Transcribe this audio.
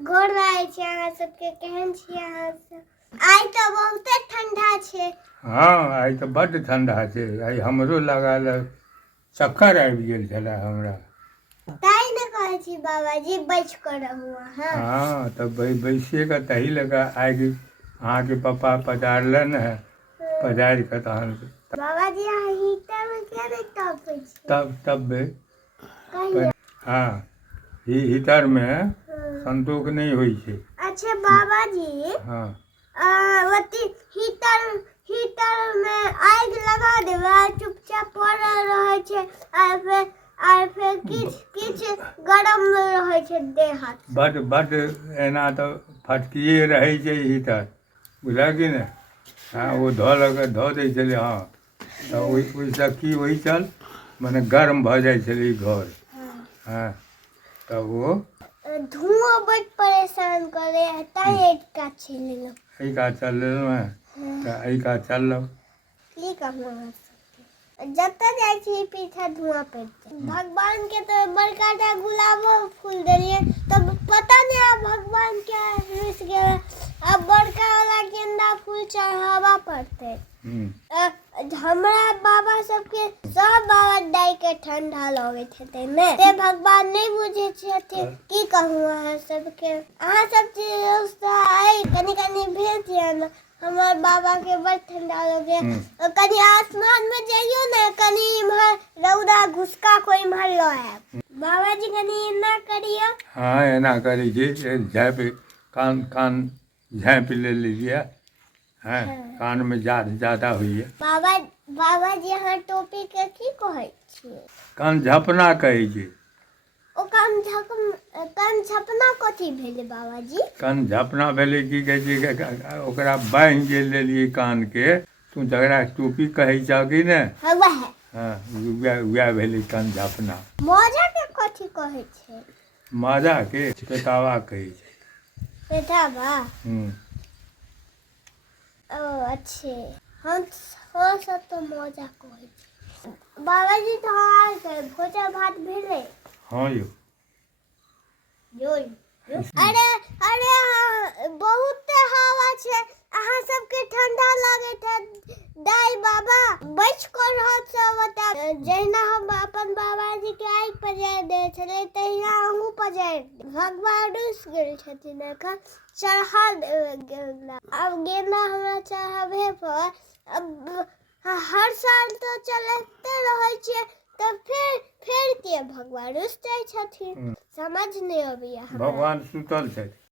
गोर लागै छै अहाँ सबके, केहन छी अहाँ सब? आइ तऽ बहुते ठंडा छै। हाँ आइ तऽ बड्ड ठंडा छै। आइ हमरो लगाल चक्कर आबि गेल छलै हमरा। ताहि ने कहै छी बाबाजी बैठ कर रहू अहाँ। हाँ तऽ बैसिएके तही लगा आइ अहाँके पप्पा पधारलन है, पधारि कऽ तहन बाबाजी अहाँ हीटर में किया नहीं तापै छी? तब कहिया? हाँ हीटर में संतोष नहीं होइ छै। अच्छा बाबाजी, हाँ अथी हीटर में आग लगा देबै, चुपचाप पड़ल रहे छै और फिर किछ गरम रहे छै देह हाथ। बड्ड एना तऽ फटकिए रहै छै हीटर, बुझल कि ने। हाँ वो धऽ दै छलै। हाँ तऽ ओहिसँ की होइ छल, मने गर्म भऽ जाइ छलै घर। हाँ तब वो धुआं बड़ परेशान करे है, ताहि एक काज छीन लेलहुँ। एहि काज चल लेलहुँ हैं तऽ एहि काज चललहुँ। की कहूँ अहाँ सबके, जतऽ जाइ छी पीछा धुआं पड़ि जाइ। भगवान के तो बड़का टा गुलाबो फूल देलिए तब पता नहीं अब भगवान क्या रुस गए, अब बड़का वाला गेंदा फूल चढ़ावा पड़ते। हमरा बाबा सबके सब बाबा दाई के ठंडा लगैत हेतै ने, से भगवान नहीं बुझे छथिन। की कहूँ अहाँ सबके, अहाँ सब चीज आई कनी भेज दिया ना, हमार बाबा के बड़ ठंडा लगे। कनी आसमान में जाइयो ना, कनी इम्हर रौदा घुसका को इम्हर लो आयब। बाबाजी कनी एना करियो। हाँ एना करै छी, झाँपि कान झाँपि लीजिए। हाँ कान में ज्यादा होइए। बाबाजी अहाँ टोपी के की कहै छियै? कान झपना कहै छै। ओ कान झपना कथी भेलै बाबाजी? कान झपना भेलै की कहै छै, ओकरा बान्हि जे लेलियै कान के, तू जकरा टोपी कहै छह कि ने। हाँ वह। हाँ वएह भेलै कान झपना। मौजा के कथी कहै छै? माजा के पेटावा कहै छै। पेटावा? ओ अच्छे, हम सब तो मौजा कहै छी। बाबाजी तो अहाँके भोजन भात भेलै? हाँ यौ। अरे बहुत हवा छै, अहाँ सबके ठंडा लागैत है। दाई बाबा बैठ कर रहत सब बता, जहिना हम अपन बाबाजी के आगि पजारि दे छलै तहिना अहूँ पजारि। भगवान रुस गेल छथिन एखन, चढ़ा गेंदा। अब गेंदा हमरा चढ़ाबे पर, अब हर साल तो चलते रहे छियै, तब फिर के भगवान रुस जाइ छथिन। समझ नहीं अबैया हमरा। भगवान सुतल छथि।